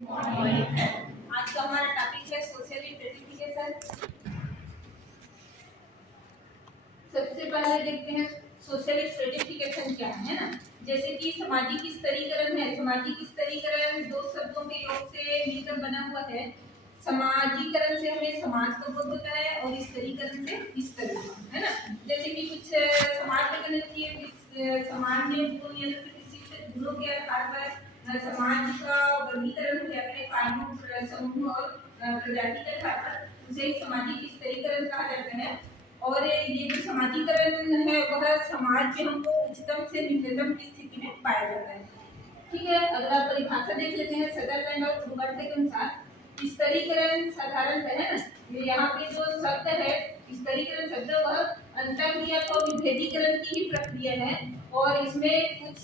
आज का हमारा टॉपिक है सोशल स्ट्रेटिफिकेशन। सबसे पहले देखते हैं सोशल स्ट्रेटिफिकेशन क्या है ना। जैसे कि सामाजिक स्तरीकरण है। सामाजिक स्तरीकरण दो शब्दों के योग से मिलकर बना हुआ है। सामाजिकरण से हमें समाज का बोध होता है और स्तरीकरण से स्तर है ना। जैसे कि कुछ समाज में गणितीय समाज में गुणों के आधार पर समाज का वर्गीकरण हो जाता है। कानून समूह और प्रजाति के आधार पर उसे सामाजिक स्तरीकरण कहा जाता है। और ये जो सामाजिकरण है वह समाज में हमको उच्चतम से निम्नतम की स्थिति में पाया जाता है। ठीक है, अगला परिभाषा देख लेते हैं सदरलैंड और ब्लूबर्ट के अनुसार। स्तरीकरण साधारण है ना। यहाँ पे जो शब्द है स्तरीकरण शब्द वह अंतःक्रिया को विभेदीकरण की ही प्रक्रिया है। और इसमें कुछ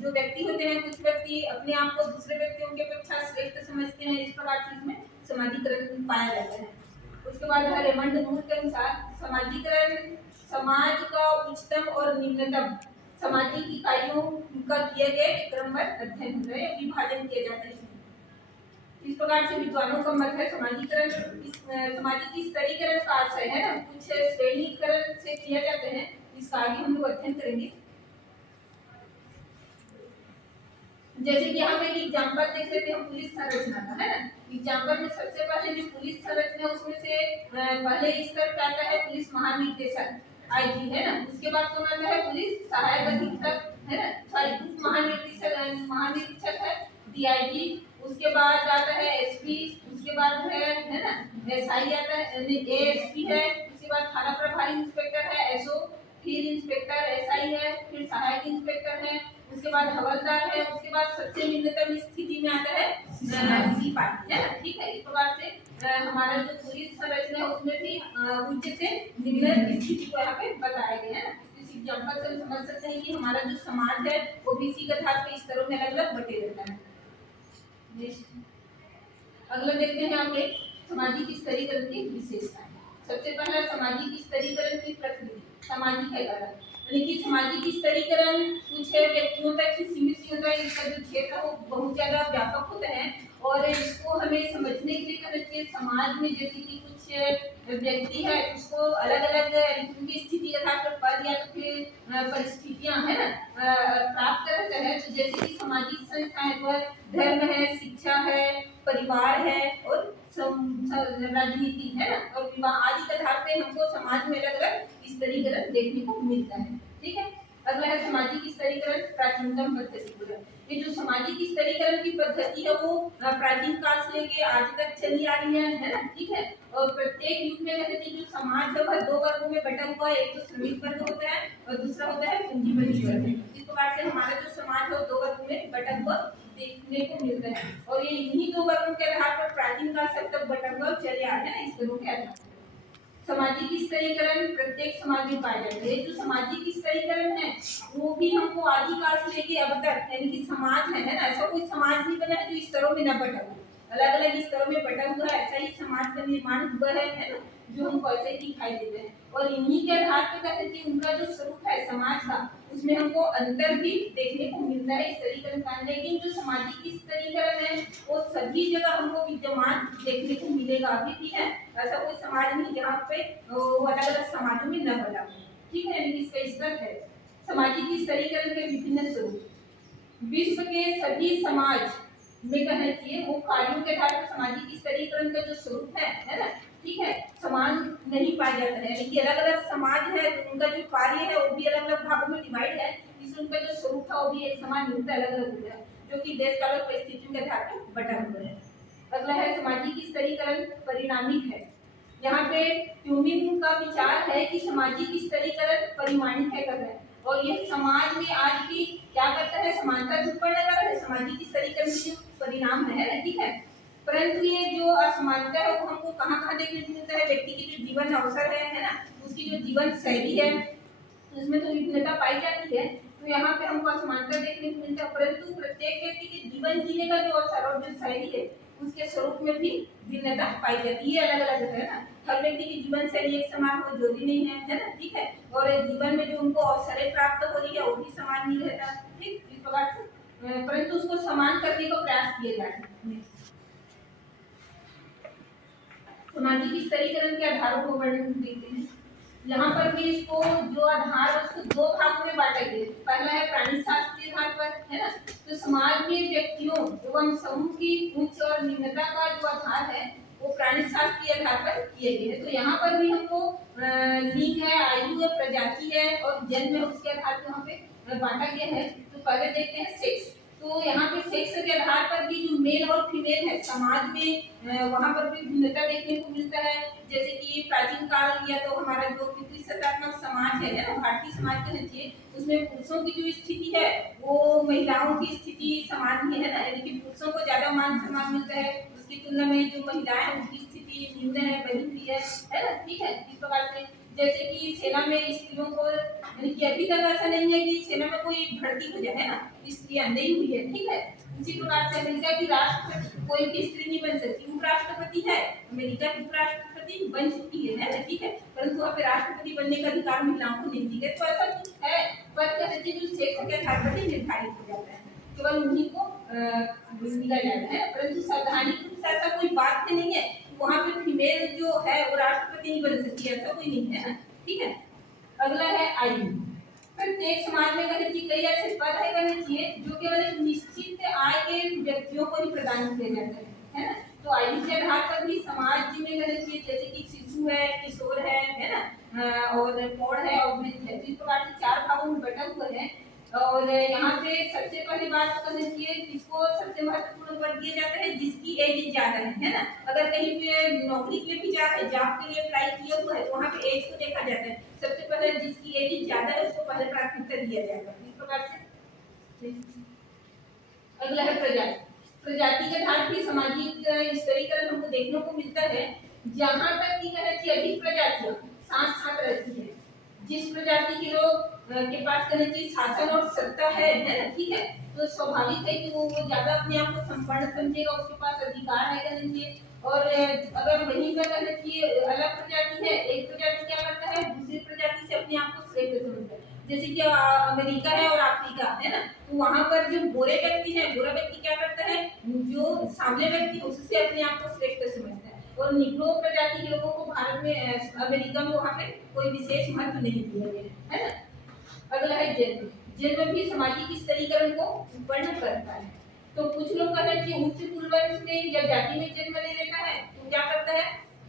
जो व्यक्ति होते हैं, कुछ व्यक्ति अपने आप को दूसरे व्यक्तियों की अपेक्षा श्रेष्ठ समझते हैं। इस प्रकार से इसमें सामाजिकरण पाया जाता है। उसके बाद है रेमंड मूर के अनुसार समाजीकरण समाज का उच्चतम और निम्नतम सामाजिक इकाइयों का किए गए क्रमबद्ध अध्ययन होता है, विभाजन किया जाता है। इस प्रकार से विद्वानों का मत है समाजीकरण सामाजिक स्तरीकरण का आशय है ना कुछ श्रेणीकरण से किया जाते हैं। इसका आगे हम लोग अध्ययन करेंगे। जैसे कि यहाँ पे एग्जाम्पल देख लेते हैं पुलिस संरचना का है ना। एग्जाम्पल में सबसे पहले जो पुलिस संरचना उसमें से पहले स्तर पे आता है पुलिस महानिदेशक आईजी है ना। उसके बाद कौन आता है पुलिस सहायक अधीक्षक है ना, सॉरी उप महानिरीक्षक है डीआईजी। उसके बाद आता है एसपी। उसके बाद है ना एसआई आता है, एएसपी है। उसके बाद थाना प्रभारी इंस्पेक्टर है एसओ, फिर इंस्पेक्टर एसआई है, फिर सहायक इंस्पेक्टर है। उसके बाद हवलदार है। उसके बाद सबसे निम्नतम स्थिति में आता है सिपाही है ना। ठीक है, इस प्रकार से हमारा जो पुलिस संरचना है उसमें भी उच्च से निम्न स्थिति को यहाँ पे बताया गया है। इस एग्जांपल से हम समझ सकते हैं कि हमारा जो समाज है वो भी इसी के आधार पर स्तरों में अलग अलग बटे रहता है। अगला देखते हैं यहाँ पे सामाजिक स्तरीकरण की विशेषताएं। सबसे पहला सामाजिक स्तरीकरण की प्रकृति। सामाजिक है यानी कि सामाजिक स्तरीकरण कुछ व्यक्तियों तक ही सीमित नहीं होता है। इसका जो क्षेत्र है वो बहुत ज्यादा व्यापक होता है। और इसको हमें समझने के लिए करना चाहिए समाज में जैसे कि कुछ व्यक्ति है उसको अलग अलग उनकी स्थिति के आधार पर पद या तो फिर परिस्थितियां है ना प्राप्त करते हैं। तो जैसे कि सामाजिक संस्थाएं तो धर्म है, शिक्षा है, परिवार है और राजनीति है ना और विवाह आदि के आधार पे हमको समाज में अलग अलग स्तरीकरण देखने को मिलता है। ठीक है, अगला है सामाजिक स्तरीकरण प्राचीनतम पद्धति। ये जो सामाजिक स्तरीकरण की पद्धति है वो प्राचीन काल से लेके आज तक चली आ रही है ना। ठीक है, और प्रत्येक युग में कहते हैं जो समाज है वह दो वर्गों में बटा हुआ है। एक तो श्रमिक वर्ग होता है और दूसरा होता है पूंजीपति वर्ग। इस प्रकार से हमारा जो समाज है दो वर्गों में बटा हुआ देखने को मिलता है। और ये इन्हीं दो वर्गों के आधार पर प्राचीन काल से तक बटा हुआ चले आ रहे हैं इस वर्गों के आधार पर। सामाजिक स्तरीकरण प्रत्येक समाज में पाया जाता है। जो सामाजिक स्तरीकरण है वो भी हमको आदिकाल से लेके अब तक यानी कि समाज है ना, ऐसा कोई समाज नहीं बना है जो स्तरों में न बटा हुआ, अलग अलग स्तरों में बटा हुआ है। ऐसा ही समाज का निर्माण हुआ है ना जो हमको ऐसे ही दिखाई देते हैं। और इन्हीं के आधार पर कहते हैं कि उनका जो स्वरूप है समाज का उसमें हमको अंतर भी देखने को मिलता है स्तरीकरण का। लेकिन जो सामाजिक स्तरीकरण है वो सभी जगह हमको विद्यमान देखने को मिलेगा अभी भी है। ऐसा कोई समाज नहीं जहाँ पे वो अलग अलग समाजों में न बटा। ठीक है, इसका स्तर है। सामाजिक स्तरीकरण के विभिन्न स्वरूप विश्व के सभी समाज में कहना चाहिए वो कार्यों के आधार पर सामाजिक स्तरीकरण का जो स्वरूप है ना ठीक है समान नहीं पाया जाता है। लेकिन अलग अलग समाज है उनका जो कार्य है वो भी अलग अलग भागों में डिवाइड है, इसलिए उनका जो स्वरूप है वो भी एक समान नहीं होता, अलग अलग होता है जो कि देश काल और परिस्थितियों के आधार पर बटा हुआ है। अगला है सामाजिक स्तरीकरण परिणामिक है। यहाँ पे ट्यूमिंग का विचार है कि सामाजिक स्तरीकरण परिमाणिक है कर रहा है और ये समाज में आज भी क्या करता है समानता उत्पन्न कर रहा है। सामाजिक स्तरीकरण के जो परिणाम है ठीक है, परंतु ये जो असमानता है वो हमको कहाँ कहाँ देखने को मिलता है। व्यक्ति की जो जीवन अवसर है ना उसकी जो जीवन शैली है उसमें तो विभिन्नता पाई जाती है। तो यहाँ पे हमको असमानता देखने को मिलता है, परंतु प्रत्येक व्यक्ति के जीवन जीने का जो अवसर और जो शैली है उसके स्वरूप में भी भिन्नता पाई जाती है, अलग अलग है ना। हर व्यक्ति की जीवन शैली एक समान हो जरूरी नहीं है ना। ठीक है, और जीवन में जो उनको अवसरें प्राप्त हो रही है वो भी समान नहीं रहता। ठीक, इस प्रकार से परंतु उसको समान करने का प्रयास किया जा रहा है। सामाजिक स्तरीकरण के आधारों को वर्णन देते हैं। यहाँ पर भी इसको जो आधार है उसको दो भागों में बांटा गया है। पहला है प्राणी शास्त्र के आधार पर, है ना, तो समाज में व्यक्तियों एवं समूह की उच्च और निम्नता का जो आधार है वो प्राणी शास्त्र के आधार पर किए गए हैं। तो यहाँ पर भी हमको लिंग है, आयु है, प्रजाति है और जन्म है, उसके आधार पर यहाँ पे बांटा गया है। तो पहले देखते हैं सेक्स। तो यहाँ पे सेक्स के आधार पर भी जो मेल और फीमेल है समाज में वहाँ पर भी भिन्नता देखने को मिलता है। जैसे कि प्राचीन काल या तो हमारा जो पितृसत्तात्मक समाज है ना, भारतीय समाज कहना चाहिए, उसमें पुरुषों की जो स्थिति है वो महिलाओं की स्थिति समाज में है ना, यानी कि पुरुषों को ज्यादा मान सम्मान मिलता है, उसकी तुलना में जो महिलाएं हैं उनकी स्थिति निम्न है, बनी हुई है ना, ठीक है। इस प्रकार से जैसे कि सेना में स्त्रियों को, यानी कि अभी तक ऐसा नहीं है कि सेना में कोई भर्ती हो जाए, है ना, स्त्रियां नहीं हुई है, ठीक है। उसी प्रकार से अमेरिका की राष्ट्रपति कोई भी स्त्री नहीं बन सकती, उपराष्ट्रपति है, अमेरिका की उपराष्ट्रपति बन चुकी है ना, ठीक है, परंतु वहाँ पे राष्ट्रपति बनने का अधिकार महिलाओं को नहीं दिया। तो ऐसा कुछ है, पर कहते हैं जो सेक्स के आधार पर ही निर्धारित हो जाता है, केवल उन्हीं को मिला जाता है, परंतु संवैधानिक रूप से ऐसा कोई बात नहीं है वहाँ पे फीमेल जो है वो राष्ट्रपति नहीं बन सकती, ऐसा कोई नहीं है ना, ठीक है। अगला है आयु। प्रत्येक समाज में कहना चाहिए कई ऐसे पद है कहना चाहिए जो केवल एक निश्चित आय के व्यक्तियों को ही प्रदान किए जाते हैं, है ना। तो आयु के आधार पर भी समाज में कहना चाहिए जैसे कि शिशु है, किशोर है ना, और प्रौढ़ है और वृद्ध है। इस प्रकार से चार भागों में बटा हुआ है। और यहाँ पे सबसे पहली बात करना चाहिए किसको सबसे महत्वपूर्ण वर्ग दिया जाता है, जिसकी एज ज्यादा है ना। अगर कहीं पे नौकरी के लिए भी जा रहे हैं, जॉब के लिए अप्लाई किया हुआ है तो वहाँ पे एज को देखा जाता है, सबसे पहले जिसकी एज ज्यादा है उसको पहले प्राथमिकता दिया जाएगा, इस प्रकार से। अगला है प्रजाति। प्रजाति के आधार पर सामाजिक स्तरीकरण हमको देखने को मिलता है। जहाँ तक की कहना चाहिए अधिक प्रजातियां साथ साथ रहती है, जिस प्रजाति के लोग के पास कहना चाहिए शासन और सत्ता है ना, ठीक है, तो स्वाभाविक है कि वो ज्यादा अपने आप को संपन्न समझेगा, उसके पास अधिकार है कहना चाहिए। और अगर वहीं पर कहना चाहिए अलग प्रजाति है, एक प्रजाति क्या करता है दूसरी प्रजाति से अपने आप को श्रेष्ठ समझता है, जैसे कि अमेरिका है और अफ्रीका है ना, तो वहां पर जो गोरे व्यक्ति है, गोरा व्यक्ति क्या करता है जो सामने व्यक्ति उससे अपने आप को श्रेष्ठ समझता है। और निग्रो प्रजाति के लोगों को भारत में अमेरिका में वहाँ पे कोई विशेष महत्व नहीं दिया गया है ना। अगला है जन्म। जन्म भी सामाजिक स्तरीकरण को उत्पन्न करता है। तो कुछ लोग कहते हैं कि उच्च कुल वंश में या जाति में जन्म ले लेता है तो क्या करता है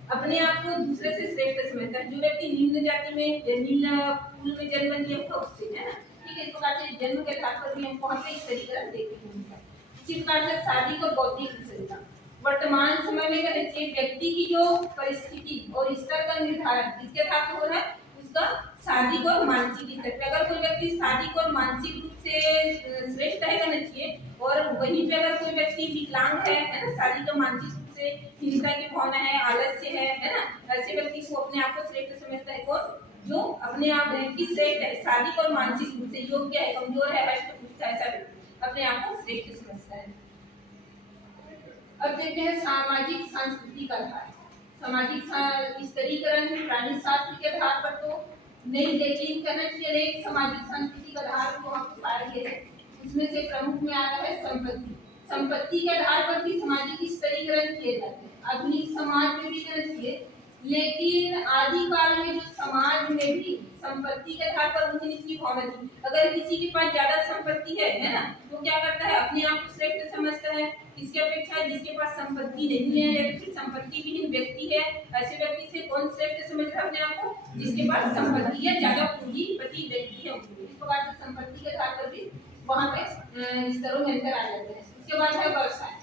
अपने आप को दूसरे से श्रेष्ठ समझता है। जो व्यक्ति निम्न जाति में या निम्न कुल में जन्म लिया होगा उससे, है ना, ठीक है। इस प्रकार से जन्म के आधार पर भी हमको वहाँ पे स्तरीकरण देखने को मिलता है। इसी प्रकार से शादी का बौद्धिक स्तरीकरण वर्तमान समय में कहना चाहिए व्यक्ति की जो परिस्थिति और स्तर का निर्धारण किसके आधार पर हो रहा है, उसका शारीरिक और मानसिक स्तर पे। अगर कोई व्यक्ति शारीरिक और मानसिक रूप से श्रेष्ठ है कहना चाहिए, और वहीं पे अगर कोई व्यक्ति विकलांग है ना, शारीरिक और मानसिक रूप से चिंता की भावना है, आलस्य है ना, ऐसे व्यक्ति को अपने आप को श्रेष्ठ समझता है। कौन जो अपने आप व्यक्ति श्रेष्ठ है, शारीरिक और मानसिक रूप से योग्य है, कमजोर है, ऐसा व्यक्ति अपने आप को श्रेष्ठ समझता है। अब देखते हैं सामाजिक सांस्कृतिक आधार। सामाजिक स्तरीकरण प्राणी शास्त्र के आधार पर तो नहीं, लेकिन कहना चाहिए अनेक सामाजिक सांस्कृतिक आधार को हम पाए गए हैं। उसमें से प्रमुख में आ रहा है संपत्ति। संपत्ति के आधार पर भी सामाजिक स्तरीकरण किए जाते हैं। आधुनिक समाज में भी कहना चाहिए, लेकिन आदिकाल में जो समाज में भी संपत्ति के आधार पर ऊंच नीच की भावना थी। अगर किसी के पास ज्यादा संपत्ति है ना, तो क्या करता है अपने आप को श्रेष्ठ समझता है, इसके अपेक्षा जिसके पास संपत्ति नहीं है या फिर संपत्ति विहीन व्यक्ति है, ऐसे व्यक्ति से कौन श्रेष्ठ समझ रहा है अपने आप को, जिसके पास संपत्ति है, ज्यादा पूंजीपति व्यक्ति है। इस प्रकार से संपत्ति के आधार पर भी वहाँ पे स्तरों में अंतर आ जाते हैं। उसके बाद है व्यवसाय।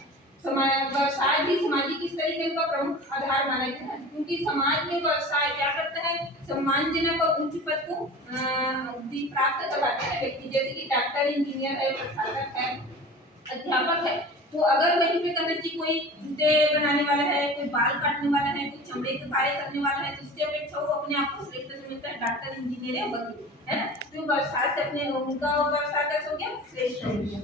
व्यवसाय भी सामाजिक स्तरीकरण का प्रमुख आधार माना गया है, क्योंकि समाज में व्यवसाय क्या करता है सम्मानजनक और उच्च पद को प्राप्त करवाता है व्यक्ति, जैसे कि डॉक्टर, इंजीनियर है, प्रशासक है, अध्यापक है। तो अगर वहीं पे कहना चाहिए कोई जूते बनाने वाला है, कोई बाल काटने वाला है, कोई चमड़े के कार्य करने वाला है, तो उससे अपेक्षा वो अपने आप को श्रेष्ठ समझता है डॉक्टर, इंजीनियर या वकील, है ना। तो व्यवसाय से अपने उनका व्यवसाय कैसे हो गया, श्रेष्ठ हो गया।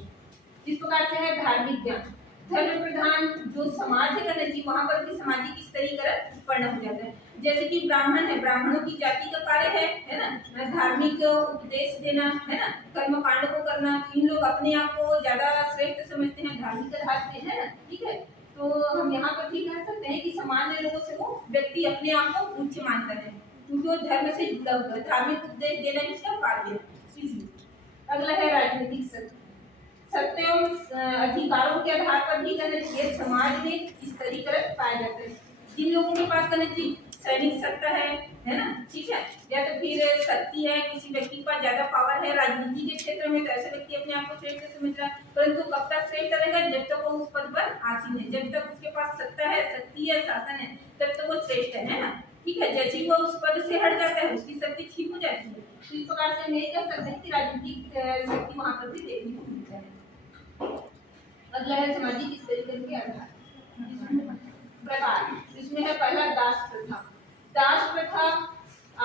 इस प्रकार से है धार्मिक ज्ञान। धर्म प्रधान जो समाज है कहना चाहिए वहां पर भी सामाजिक स्तरीकरण उत्पन्न हो जाता है। जैसे कि ब्राह्मण है, ब्राह्मणों की जाति का कार्य है ना, धार्मिक उपदेश देना, है ना, कर्म कांड को करना। इन लोग अपने आप को ज्यादा श्रेष्ठ समझते हैं धार्मिक आधार पे, है ना, ठीक है। तो हम यहाँ पर भी कह सकते हैं कि सामान्य लोगों से वो व्यक्ति अपने आप को उच्च मानता है, क्योंकि वो धर्म से जुड़ा हुआ है, धार्मिक उपदेश देना ही उसका कार्य है। इसलिए अगला है राजनीतिक सत्य। सत्य एवं अधिकारों के आधार पर भी कहना चाहिए समाज में स्तरीकरण पाया जाता है। जिन लोगों के पास कहना चाहिए सैनिक सत्ता है ना, ठीक है, या तो फिर शक्ति है, किसी व्यक्ति के पास ज्यादा पावर है राजनीति के क्षेत्र में, तो ऐसे व्यक्ति अपने आप को श्रेष्ठ समझ रहा है, परंतु कब तक श्रेष्ठ रहेगा? जब तक वो उस पद पर आसीन है, जब तक उसके पास सत्ता है, शक्ति है, शासन है, तब तक वो श्रेष्ठ है ना, ठीक है। जैसे ही वो उस पद से हट जाता है उसकी शक्ति छीन हो जाती है। तो इस प्रकार से हम यही कह सकते हैं कि राजनीतिक शक्ति वहां पर भी देखने को मिलता है। अगला है सामाजिक स्तरीकरण के आधार प्रकार। इसमें है पहला दास प्रथा। दास प्रथा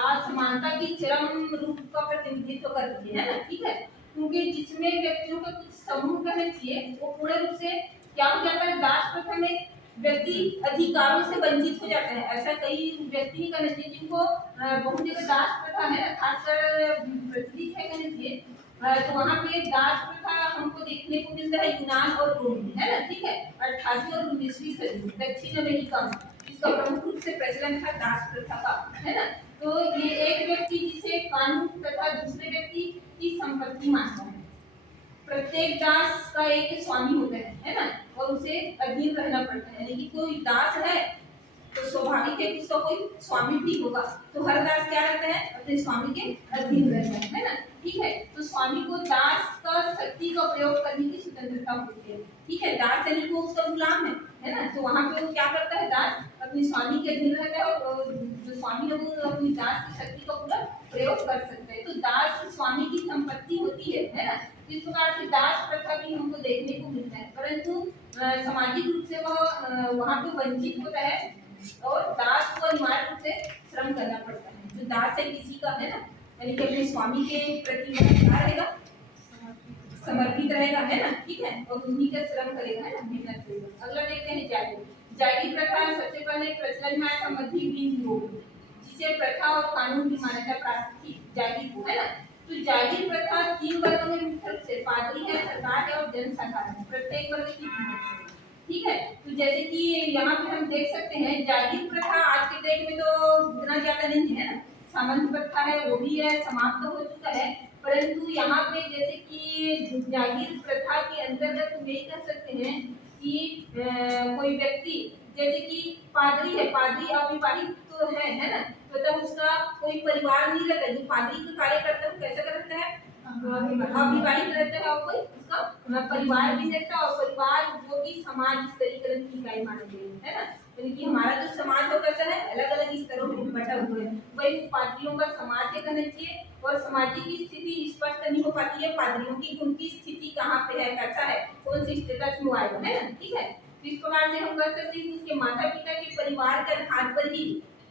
असमानता की चरम रूप का प्रतिनिधित्व करती है ना, ठीक है, क्योंकि जिसमें व्यक्तियों के कुछ समूह कहना चाहिए वो पूर्ण रूप से क्या हो जाता है, दास प्रथा में व्यक्ति अधिकारों से वंचित हो जाता है। ऐसा कई व्यक्ति ही कहना चाहिए जिनको बहुत जगह दास प्रथा है, खासकर प्रचलित है कहना चाहिए, तो वहाँ पे दास प्रथा हमको देखने को मिलता है यूनान और रोम में, है ना, ठीक है। 18वीं और 19वीं सदी दक्षिण अमेरिका में इसका प्रमुख रूप से प्रचलन था दास प्रथा का, है ना। तो ये एक व्यक्ति जिसे कानून तथा दूसरे व्यक्ति की संपत्ति मानता है। प्रत्येक दास का एक स्वामी होता है ना, और उसे अधीन रहना पड़ता है। यानी कि कोई दास है तो स्वाभाविक है कि उसका कोई स्वामी भी होगा, तो हर दास क्या रहता है, अपने स्वामी के अधीन रहता है ना, ठीक है। तो स्वामी को दास का शक्ति का प्रयोग करने की स्वतंत्रता होती है, ठीक है। दास यानी कि वो उसका गुलाम है ना, तो वहाँ पे वो क्या करता है, दास अपने स्वामी के अधीन रहता है और जो स्वामी है वो अपनी दास की शक्ति का पूरा प्रयोग कर सकता है। तो दास स्वामी की संपत्ति होती है ना। इस प्रकार से दास प्रथा भी हमको देखने को मिलता है, परंतु सामाजिक रूप से वह वहाँ पे वंचित होता है और दास को अनिवार्य रूप से श्रम करना पड़ता है। जो दास है किसी का, है ना, यानी कि अपने स्वामी के प्रति क्या रहेगा, समर्पित रहेगा, है ना, ठीक है, और उन्हीं का श्रम करेगा, है ना, मेहनत करेगा। अगला देखते हैं जागीर। जागीर प्रथा सबसे पहले प्रचलन में आया था मध्य यूरोप में, जिसे प्रथा और कानून की मान्यता प्राप्त थी जागीर को, है ना। तो जागीर प्रथा 3 वर्गों में मुख्य रूप से पादरी है, सरकार है और जनसाधारण, प्रत्येक वर्ग की कीमत, ठीक है। तो जैसे कि यहाँ पे हम देख सकते हैं जागीर प्रथा आज के डेट में तो इतना ज्यादा नहीं है ना, सामंत प्रथा है वो भी है, समाप्त हो चुका है, परंतु यहाँ पे जैसे कि जागीर प्रथा के अंतर्गत हम यही कह सकते हैं कि कोई व्यक्ति जैसे कि पादरी है, पादरी अविवाहित तो है ना, मतलब उसका कोई परिवार नहीं रहता, जो पादरी का कार्य करता है कैसा करता है, अविवाहित रहता है और कोई उसका परिवार भी रहता है, और परिवार जो कि समाज स्तरीकरण की इकाई माना गया है ना। यानी कि हमारा जो समाज हो कैसा है, अलग अलग स्तरों में बटा हुआ है, वही पादरियों का समाज कहना चाहिए। और सामाजिक स्थिति स्पष्ट नहीं हो पाती है पादरियों की, उनकी स्थिति कहाँ पे है, कैसा है, कौन सी स्टेटस में आएगा, है ना, ठीक है। तो इस प्रकार से हम कर सकते हैं कि उसके माता पिता के परिवार के आधार पर ही,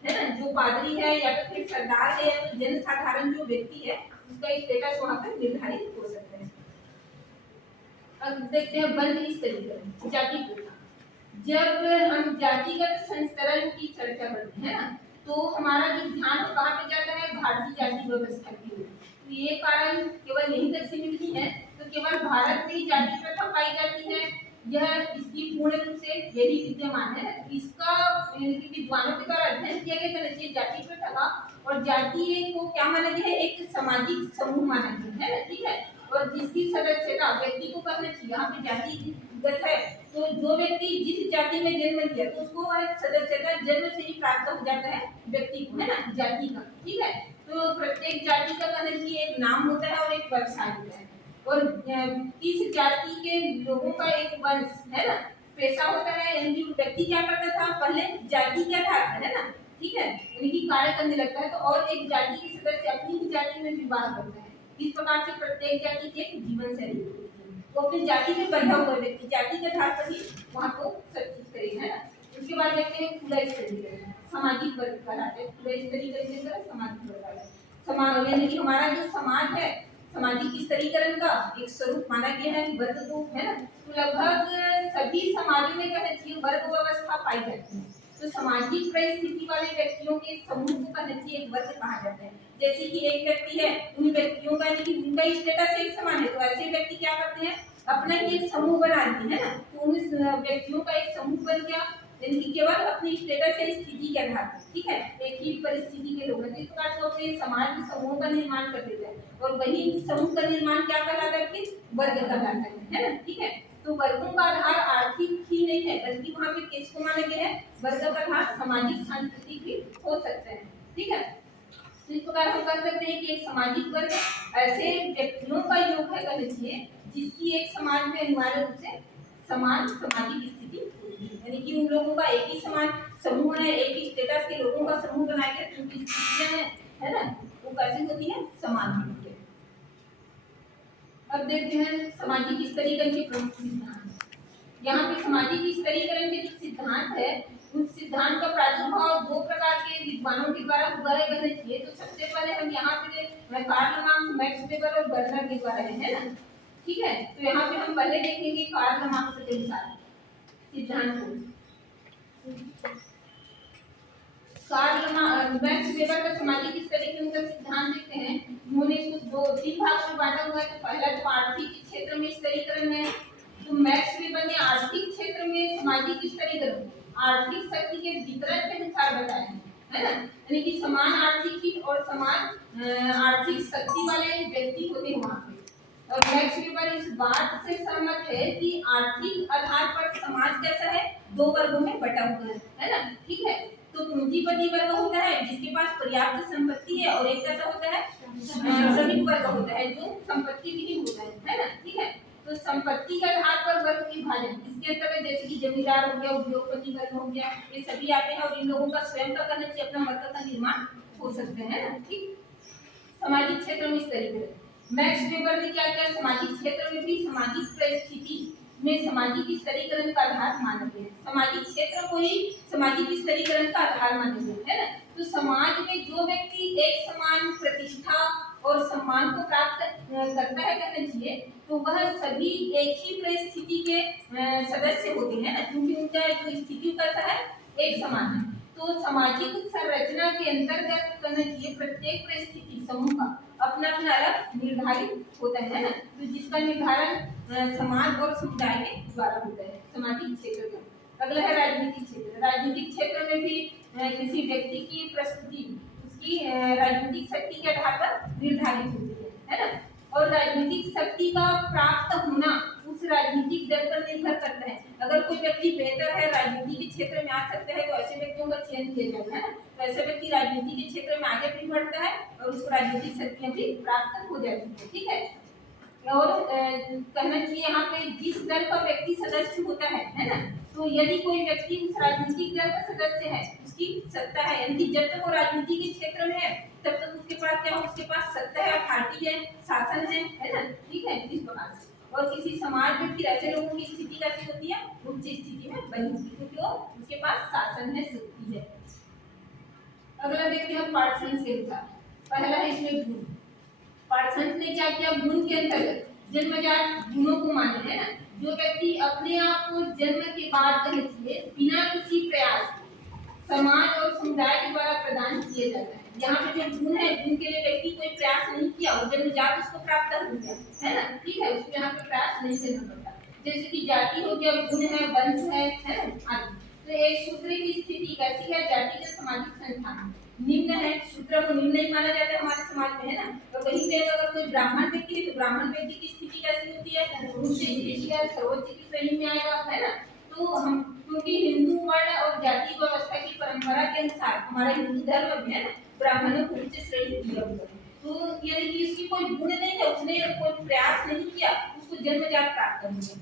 है ना, जो पादरी है या तो फिर सरदार है या तो जनसाधारण जो व्यक्ति है उसका स्टेटस वहाँ पर निर्धारित हो सकता है। अब देखते हैं वर्ग स्तरीकरण, जाति प्रथा। जब हम जातिगत संस्तरण की चर्चा करते हैं ना, तो हमारा जो ध्यान कहाँ पे जाता है, भारतीय जाति व्यवस्था की ओर। तो ये कारण केवल यहीं तक सीमित नहीं है, तो केवल भारत में ही जाति प्रथा पाई जाती है, यह इसकी पूर्ण रूप से यही विद्यमान है। इसका विद्वानों के द्वारा अध्ययन किया गया था चाहिए जाति प्रथा का, और जाति को क्या माना गया है, एक सामाजिक समूह माना गया है, ठीक है। और जिसकी सदस्यता व्यक्ति को करना चाहिए, यहाँ पे जातिगत है तो जो व्यक्ति जिस जाति में जन्म लिया तो उसको सदस्यता जन्म से ही प्राप्त हो जाता है व्यक्ति को, है ना, जाति का, ठीक है। तो प्रत्येक जाति का कहना चाहिए एक नाम होता है और एक व्यवसाय होता है, और किस जाति के लोगों का एक वंश, है ना, पेशा होता है। यानी व्यक्ति क्या करता था पहले जाति के आधार पर, है ना, ठीक है, यानी कि कार्य करने लगता है, तो और एक जाति के सदस्य अपनी ही जाति में विवाह करता है। इस प्रकार से प्रत्येक जाति की एक जीवन शैली होती है, वो अपनी जाति में बंधा हुआ व्यक्ति जाति के आधार पर ही वहाँ को सब चीज करेगा, है ना। उसके बाद देखते हैं खुला स्तरीकरण, सामाजिक वर्ग कहलाते हैं, खुला स्तरीकरण के अंदर सामाजिक वर्ग समाज, यानी कि हमारा जो समाज है सामाजिक स्तरीकरण का एक स्वरूप माना गया है वर्ग को, है ना। तो लगभग सभी समाजों में कहना चाहिए वर्ग व्यवस्था पाई जाती है। तो सामाजिक परिस्थिति वाले व्यक्तियों के समूह को कहना चाहिए वर्ग कहा जाता है। जैसे कि एक व्यक्ति है, उन व्यक्तियों का यानी कि उनका स्टेटस एक समान है, तो ऐसे व्यक्ति क्या करते हैं अपना ही एक समूह बना दी है ना, तो उन व्यक्तियों का एक समूह बन गया, यानी कि केवल अपनी स्टेटस या स्थिति के आधार पर, ठीक है, एक ही परिस्थिति के लोग हैं, तो इस प्रकार से अपने समाज में समूह का निर्माण कर देते हैं, और वही समूह का निर्माण क्या कहलाता है कि वर्ग कहलाता है ना, ठीक है। तो वर्गों का आधार आर्थिक ही नहीं है, बल्कि वहाँ पे किसको माना गया है, वर्ग का आधार सामाजिक सांस्कृतिक भी हो सकते हैं, ठीक है। तो इस प्रकार हम कर सकते हैं कि एक सामाजिक वर्ग ऐसे व्यक्तियों का योग है, कह लीजिए, जिसकी एक समाज में अनिवार्य रूप से समान सामाजिक स्थिति होती है, यानी कि उन लोगों का एक ही समान समूह है, एक ही स्टेटस के लोगों का समूह बनाया गया, उनकी स्थितियां है ना, वो कैसी होती है, समान होती है। अब देखते हैं सामाजिक स्तरीकरण के प्रमुख सिद्धांत। यहाँ पे सामाजिक स्तरीकरण के जो सिद्धांत है, उस सिद्धांत का प्रादुर्भाव दो प्रकार के विद्वानों के द्वारा हुआ है, कहना चाहिए। तो सबसे पहले हम यहाँ पे कार्ल मार्क्स, मैक्स वेबर और बर्नर के द्वारा है ना, ठीक है। तो यहाँ पे हम पहले देखेंगे कार्ल मार्क्स के अनुसार सिद्धांत को। कार्ल मैक्स वेबर का सामाजिक स्तरीकरण का सिद्धांत देखते हैं। उन्होंने इसको तीन भाग में बांटा हुआ है। तो पहला तो आर्थिक क्षेत्र में स्तरीकरण है, तो मैक्स वेबर ने आर्थिक क्षेत्र में सामाजिक स्तरीकरण आर्थिक शक्ति के वितरण के अनुसार बताया है ना, यानी कि समान आर्थिक हित और समान आर्थिक शक्ति वाले व्यक्ति होते हैं वहाँ पे। और मैक्स वेबर इस बात से सहमत है कि आर्थिक आधार पर समाज कैसा है, दो वर्गों में बटा हुआ है ना, ठीक है। तो पूंजीपति वर्ग होता है जिसके पास पर्याप्त संपत्ति है, और एक कैसा होता है, श्रमिक वर्ग होता है जो संपत्ति विहीन होता है ना, ठीक है। तो संपत्ति के आधार पर वर्ग विभाजन, इसके अंतर्गत जैसे कि जमींदार हो गया, उद्योगपति वर्ग हो गया, ये सभी आते हैं, और इन लोगों का स्वयं का करना चाहिए, अपना वर्ग का निर्माण हो सकते हैं ना, ठीक। सामाजिक क्षेत्र में इस तरीके मैक्स वेबर ने क्या किया, सामाजिक क्षेत्र में भी सामाजिक परिस्थिति में सामाजिक स्तरीकरण का आधार मानते हैं। सामाजिक क्षेत्र को ही सामाजिक स्तरीकरण का आधार मानते हैं, है ना। तो समाज में जो व्यक्ति एक समान प्रतिष्ठा और सम्मान को प्राप्त करता है, कहना चाहिए, तो वह सभी एक ही परिस्थिति के सदस्य होते हैं ना, क्योंकि उनका जो स्थिति कैसा है, एक समान है। तो सामाजिक संरचना के अंतर्गत कहना चाहिए प्रत्येक परिस्थिति समूह का अपना अपना अलग निर्धारित होता है ना, तो जिसका निर्धारण समाज और समुदाय के द्वारा होता है सामाजिक क्षेत्र का। अगला है राजनीतिक क्षेत्र। राजनीतिक क्षेत्र में भी किसी व्यक्ति की प्रस्तुति उसकी राजनीतिक शक्ति के आधार पर निर्धारित होती है ना, और राजनीतिक शक्ति का प्राप्त होना उस राजनीतिक दल पर निर्भर करता है। अगर कोई व्यक्ति बेहतर है, राजनीति के क्षेत्र में आ सकता है, तो ऐसे व्यक्तियों का चयन किया जाता है ना, तो ऐसे व्यक्ति राजनीति के क्षेत्र में आगे भी बढ़ता है और उसको राजनीतिक शक्तियां भी प्राप्त हो जाती है, ठीक है। और कहना चाहिए यहाँ पे जिस दल का व्यक्ति सदस्य होता है ना, तो यदि कोई व्यक्ति उस राजनीतिक दल का सदस्य है, उसकी सत्ता है, यानी कि जब तक वो राजनीति के क्षेत्र में है तब तक उसके पास क्या हो, उसके पास सत्ता है, अथॉरिटी है, शासन है ना, ठीक है, इस प्रकार से। और किसी समाज में फिर ऐसे लोगों की स्थिति कैसी होती है, उच्च स्थिति में बनी होती है, क्योंकि वो उसके पास शासन है, शक्ति है। अगला देखते हैं पार्टसन्स के अनुसार। पहला है इसमें गुण। पार्टसन्स ने क्या किया, गुण के अंतर्गत जन्मजात गुणों को माना है ना, जो व्यक्ति अपने आप को जन्म के बाद कहते बिना किसी प्रयास समाज और समुदाय के द्वारा प्रदान किए जाता है। यहाँ पे जो गुण है, गुण के लिए व्यक्ति कोई प्रयास नहीं किया, वो जन्मजात उसको प्राप्त हो गया है ना, ठीक है, उसको यहाँ पे प्रयास नहीं करना पड़ता। जैसे कि जाति हो गया, गुण है, वंश है ना, आदि। तो एक शूद्र की स्थिति कैसी है, जाति के सामाजिक संस्थान निम्न है, शूद्र को निम्न नहीं माना जाता है हमारे समाज में, है ना। तो वहीं पे अगर कोई ब्राह्मण व्यक्ति है, तो ब्राह्मण व्यक्ति की स्थिति कैसी होती है, उच्च स्थिति है, सर्वोच्च की श्रेणी में आएगा, है ना। तो हम क्योंकि हिंदू वर्ण और जाति व्यवस्था की परंपरा के अनुसार हमारा हिंदू धर्म में है ना, ब्राह्मणों को उच्च श्रेणी दिया हुआ है। तो यानी कि इसकी कोई गुण नहीं है, उसने कोई प्रयास नहीं किया, उसको जन्मजात प्राप्त कर लिया।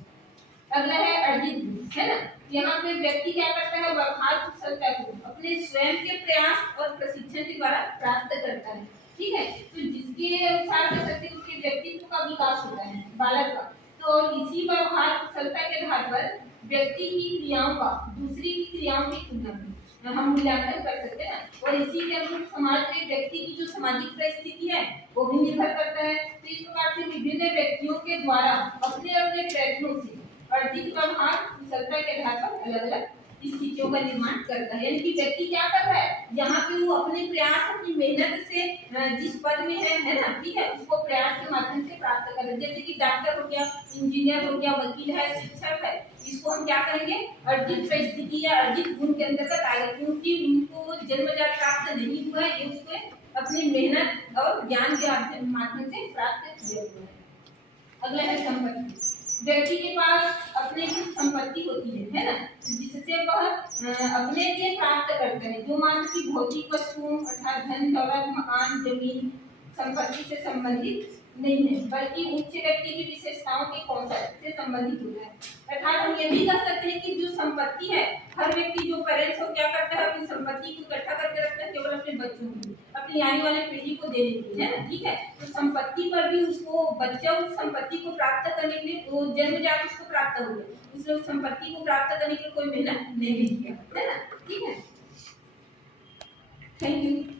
अगला है अर्जित गुण, है ना। यहाँ पे व्यक्ति क्या करता है, व्यवहार कुशलता को अपने स्वयं के प्रयास और प्रशिक्षण के द्वारा प्राप्त करता है, ठीक है। तो जिसके अनुसार कह सकते हैं उसके व्यक्तित्व का विकास होता है बालक का। तो इसी व्यवहार कुशलता के आधार पर व्यक्ति की क्रियाओं का दूसरी की क्रियाओं की तुलना में हम मूल्यांकन कर सकते हैं ना, और इसी के अनुरूप समाज में व्यक्ति की जो सामाजिक परिस्थिति है वो भी निर्भर करता है। तो इस प्रकार से विभिन्न व्यक्तियों के द्वारा अपने अपने प्रयत्नों से अर्जित व्यवहार कुशलता के आधार पर अलग अलग स्थितियों का निर्माण करता है। यानी कि व्यक्ति क्या कर रहा है, जहाँ पे वो अपने प्रयास अपनी मेहनत से जिस पद में है ना, ठीक है, उसको प्रयास के माध्यम से प्राप्त कर रहे हैं। जैसे कि डॉक्टर हो गया, इंजीनियर हो गया, वकील है, शिक्षक है, इसको हम क्या करेंगे, अर्जित परिस्थिति या अर्जित गुण के अंतर्गत आएगा, क्योंकि उनको जन्मजात प्राप्त नहीं हुआ है, ये उसको अपनी मेहनत और ज्ञान के माध्यम से प्राप्त किया हुआ है। अगला है संपत्ति। व्यक्ति के पास अपने कुछ संपत्ति होती है ना, जिससे वह अपने लिए प्राप्त करते हैं, जो मात्र की भौतिक वस्तुओं अर्थात धन दौलत मकान जमीन संपत्ति से संबंधित नहीं है, बल्कि उच्च व्यक्ति की विशेषताओं के कौशल से संबंधित होता है। अर्थात हम ये भी कह सकते हैं कि जो संपत्ति है, हर व्यक्ति जो पेरेंट्स हो क्या करता है, अपनी संपत्ति को इकट्ठा करके रखता है केवल अपने बच्चों के लिए, अपनी आने वाली पीढ़ी को देने के लिए, है ना, ठीक है। तो संपत्ति पर भी उसको बच्चा उस संपत्ति को प्राप्त करने के लिए वो जन्मजात उसको प्राप्त हो गया, उसने उस संपत्ति को प्राप्त करने के लिए कोई मेहनत नहीं किया, है ना, ठीक है। Thank you.